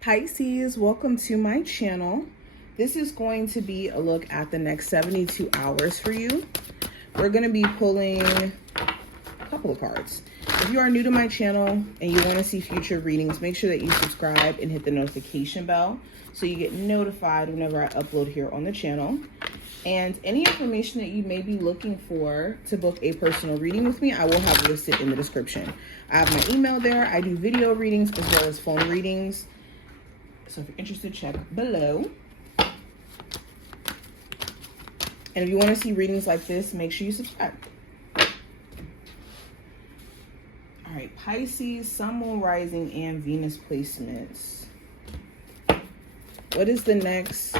Pisces, welcome to my channel. This is going to be a look at the next 72 hours for you. We're going to be pulling a couple of cards. If you are new to my channel and you want to see future readings, make sure that you subscribe and hit the notification bell so you get notified whenever I upload here on the channel. And any information that you may be looking for to book a personal reading with me, I will have listed in the description. I have my email there. I do video readings as well as phone readings. So if you're interested, check below. And if you want to see readings like this, make sure you subscribe. All right, Pisces, Sun, Moon, Rising, and Venus placements. What is the next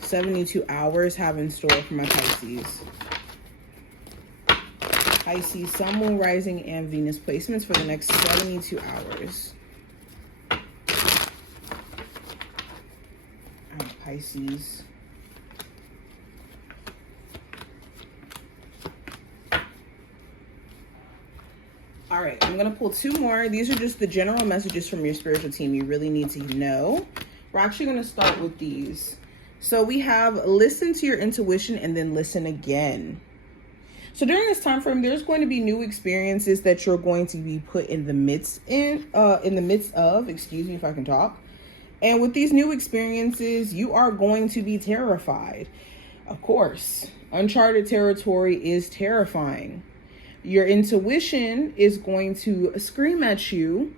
72 hours have in store for my Pisces? Pisces, Sun, Moon, Rising, and Venus placements for the next 72 hours. Pisces. All right, I'm going to pull two more. These are just the general messages from your spiritual team you really need to know. We're actually going to start with these. So we have listen to your intuition and then listen again. So during this time frame, there's going to be new experiences that you're going to be put in the midst of, excuse me if I can talk. And with these new experiences, you are going to be terrified. Of course, uncharted territory is terrifying. Your intuition is going to scream at you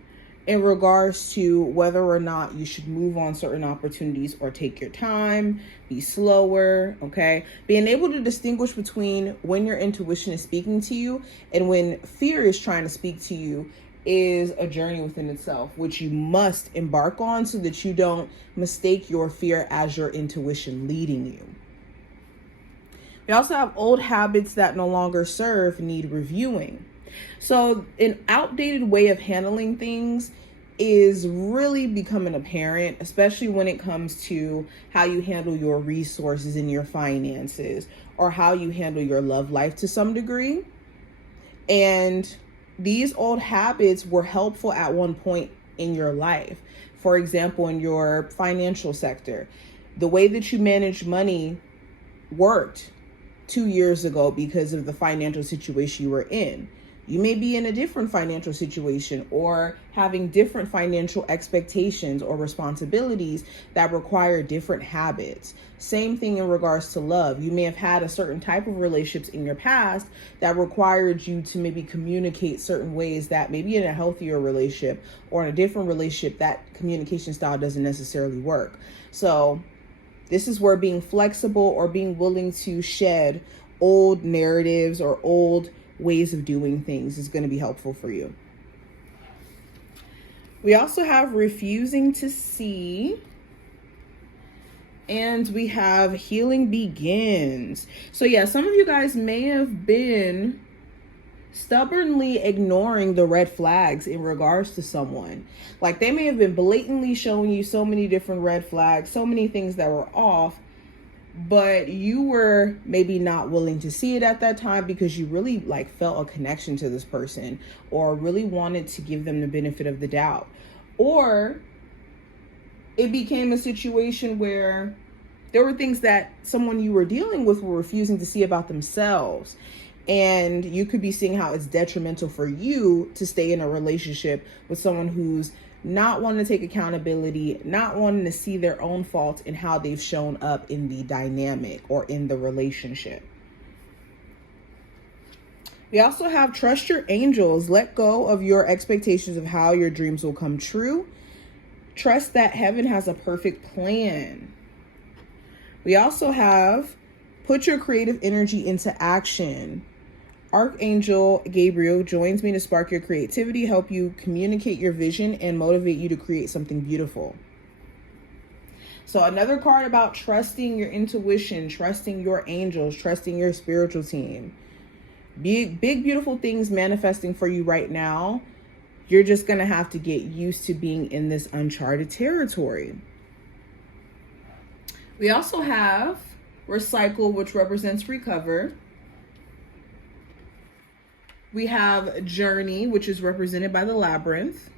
in regards to whether or not you should move on certain opportunities or take your time, be slower, okay? Being able to distinguish between when your intuition is speaking to you and when fear is trying to speak to you is a journey within itself, which you must embark on so that you don't mistake your fear as your intuition leading you. We also have old habits that no longer serve need reviewing. So an outdated way of handling things is really becoming apparent, especially when it comes to how you handle your resources and your finances, or how you handle your love life to some degree. And these old habits were helpful at one point in your life. For example, in your financial sector, the way that you manage money worked 2 years ago because of the financial situation you were in. You may be in a different financial situation or having different financial expectations or responsibilities that require different habits. Same thing in regards to love. You may have had a certain type of relationships in your past that required you to maybe communicate certain ways that maybe in a healthier relationship or in a different relationship, that communication style doesn't necessarily work. So this is where being flexible or being willing to shed old narratives or old ways of doing things is going to be helpful for you. We also have refusing to see, and we have healing begins. So yeah, some of you guys may have been stubbornly ignoring the red flags in regards to someone. Like they may have been blatantly showing you so many different red flags, so many things that were off, but you were maybe not willing to see it at that time because you really felt a connection to this person or really wanted to give them the benefit of the doubt. Or it became a situation where there were things that someone you were dealing with were refusing to see about themselves. And you could be seeing how it's detrimental for you to stay in a relationship with someone who's not wanting to take accountability, not wanting to see their own fault in how they've shown up in the dynamic or in the relationship. We also have trust your angels. Let go of your expectations of how your dreams will come true. Trust that heaven has a perfect plan. We also have put your creative energy into action. Archangel Gabriel joins me to spark your creativity, help you communicate your vision, and motivate you to create something beautiful. So another card about trusting your intuition, trusting your angels, trusting your spiritual team. Big, beautiful things manifesting for you right now. You're just going to have to get used to being in this uncharted territory. We also have recycle, which represents recover. We have journey, which is represented by the labyrinth.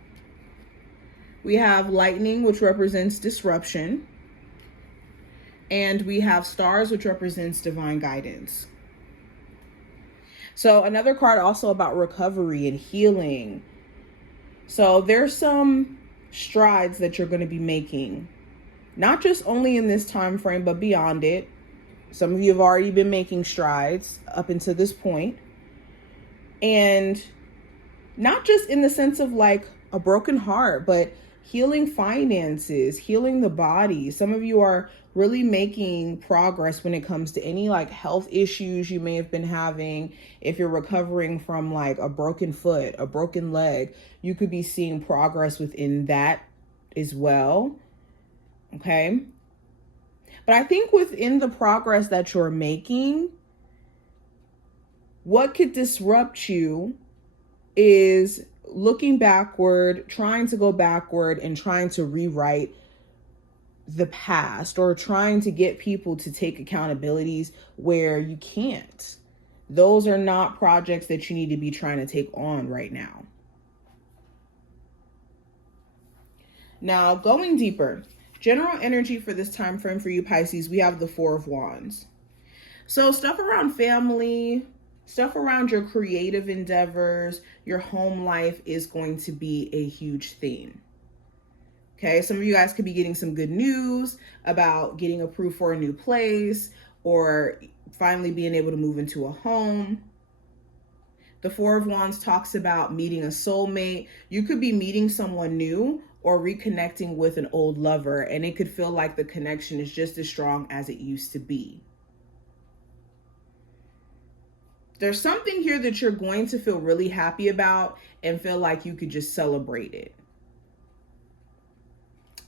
We have lightning, which represents disruption. And we have stars, which represents divine guidance. So another card also about recovery and healing. So there's some strides that you're going to be making, not just only in this time frame, but beyond it. Some of you have already been making strides up until this point. And not just in the sense of like a broken heart, but healing finances, healing the body. Some of you are really making progress when it comes to any like health issues you may have been having. If you're recovering from like a broken foot, a broken leg, you could be seeing progress within that as well. Okay. But I think within the progress that you're making, what could disrupt you is looking backward, trying to go backward and trying to rewrite the past, or trying to get people to take accountabilities where you can't. Those are not projects that you need to be trying to take on right now. Now, going deeper, general energy for this time frame for you Pisces, we have the Four of Wands. So stuff around family, stuff around your creative endeavors, your home life is going to be a huge theme. Okay, some of you guys could be getting some good news about getting approved for a new place or finally being able to move into a home. The Four of Wands talks about meeting a soulmate. You could be meeting someone new or reconnecting with an old lover, and it could feel like the connection is just as strong as it used to be. There's something here that you're going to feel really happy about and feel like you could just celebrate it.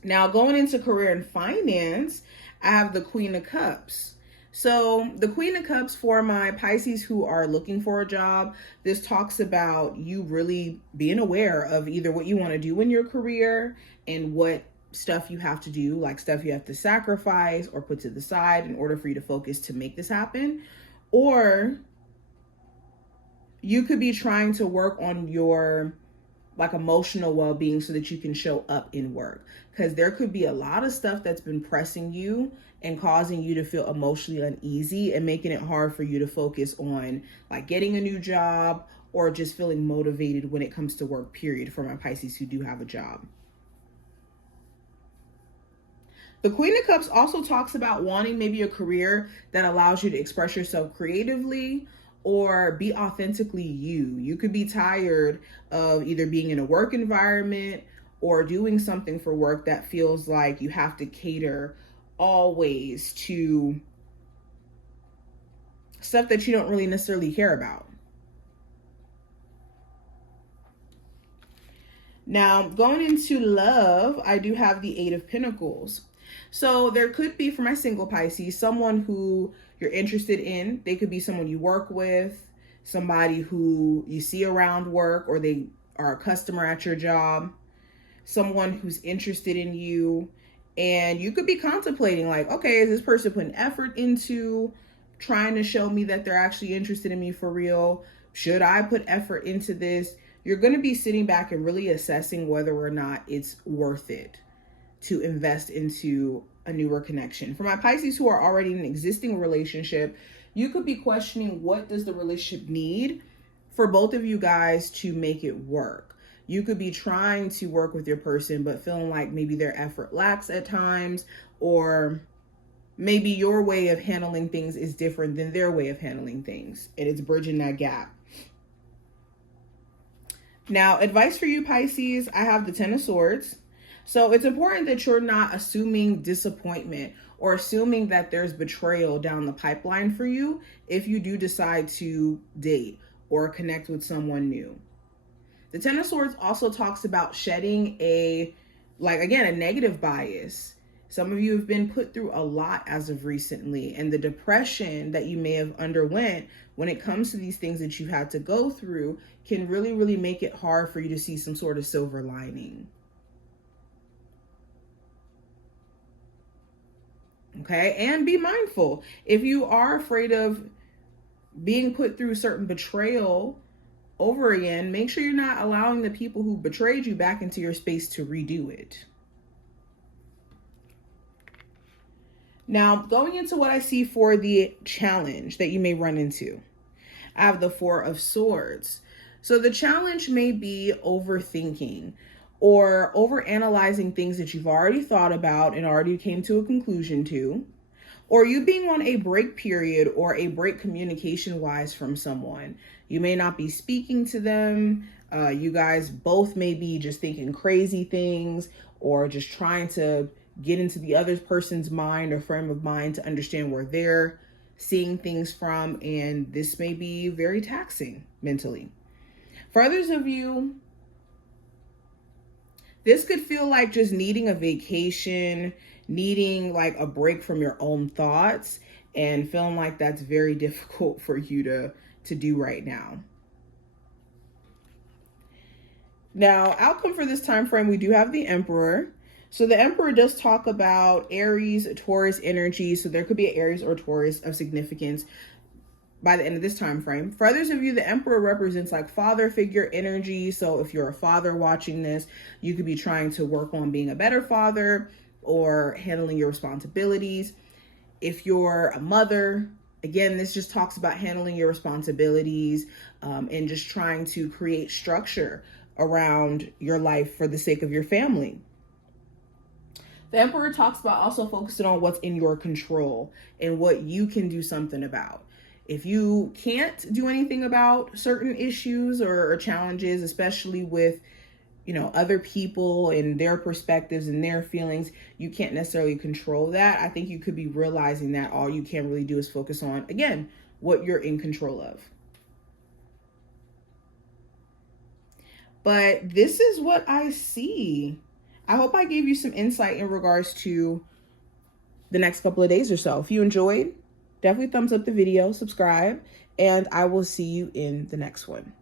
Now, going into career and finance, I have the Queen of Cups. So the Queen of Cups for my Pisces who are looking for a job, this talks about you really being aware of either what you want to do in your career and what stuff you have to do, like stuff you have to sacrifice or put to the side in order for you to focus to make this happen. Or you could be trying to work on your like emotional well-being so that you can show up in work, because there could be a lot of stuff that's been pressing you and causing you to feel emotionally uneasy and making it hard for you to focus on like getting a new job or just feeling motivated when it comes to work, period, for my Pisces who do have a job. The Queen of Cups also talks about wanting maybe a career that allows you to express yourself creatively or be authentically you. You could be tired of either being in a work environment or doing something for work that feels like you have to cater always to stuff that you don't really necessarily care about. Now, going into love, I do have the Eight of Pentacles. So there could be, for my single Pisces, someone who you're interested in. They could be someone you work with, somebody who you see around work, or they are a customer at your job, someone who's interested in you. And you could be contemplating like, okay, is this person putting effort into trying to show me that they're actually interested in me for real? Should I put effort into this? You're going to be sitting back and really assessing whether or not it's worth it to invest into a newer connection. For my Pisces who are already in an existing relationship, you could be questioning, what does the relationship need for both of you guys to make it work? You could be trying to work with your person, but feeling like maybe their effort lacks at times, or maybe your way of handling things is different than their way of handling things, and it's bridging that gap. Now, advice for you Pisces, I have the Ten of Swords. So it's important that you're not assuming disappointment or assuming that there's betrayal down the pipeline for you if you do decide to date or connect with someone new. The Ten of Swords also talks about shedding a negative bias. Some of you have been put through a lot as of recently, and the depression that you may have underwent when it comes to these things that you had to go through can really, really make it hard for you to see some sort of silver lining. Okay, and be mindful. If you are afraid of being put through certain betrayal, over again, make sure you're not allowing the people who betrayed you back into your space to redo it. Now, going into what I see for the challenge that you may run into, I have the Four of Swords. So the challenge may be overthinking or overanalyzing things that you've already thought about and already came to a conclusion to, or you being on a break period or a break communication wise from someone. You may not be speaking to them. You guys both may be just thinking crazy things or just trying to get into the other person's mind or frame of mind to understand where they're seeing things from. And this may be very taxing mentally. For others of you, this could feel like just needing a vacation, needing like a break from your own thoughts, and feeling like that's very difficult for you to do right now. Now, outcome for this time frame, we do have the Emperor. So the Emperor does talk about Aries, Taurus energy. So there could be an Aries or Taurus of significance by the end of this time frame. For others of you, the Emperor represents like father figure energy. So if you're a father watching this, you could be trying to work on being a better father or handling your responsibilities. If you're a mother, again, this just talks about handling your responsibilities and just trying to create structure around your life for the sake of your family. The Emperor talks about also focusing on what's in your control and what you can do something about. If you can't do anything about certain issues or challenges, especially with, other people and their perspectives and their feelings, you can't necessarily control that. I think you could be realizing that all you can really do is focus on, again, what you're in control of. But this is what I see. I hope I gave you some insight in regards to the next couple of days or so. If you enjoyed, definitely thumbs up the video, subscribe, and I will see you in the next one.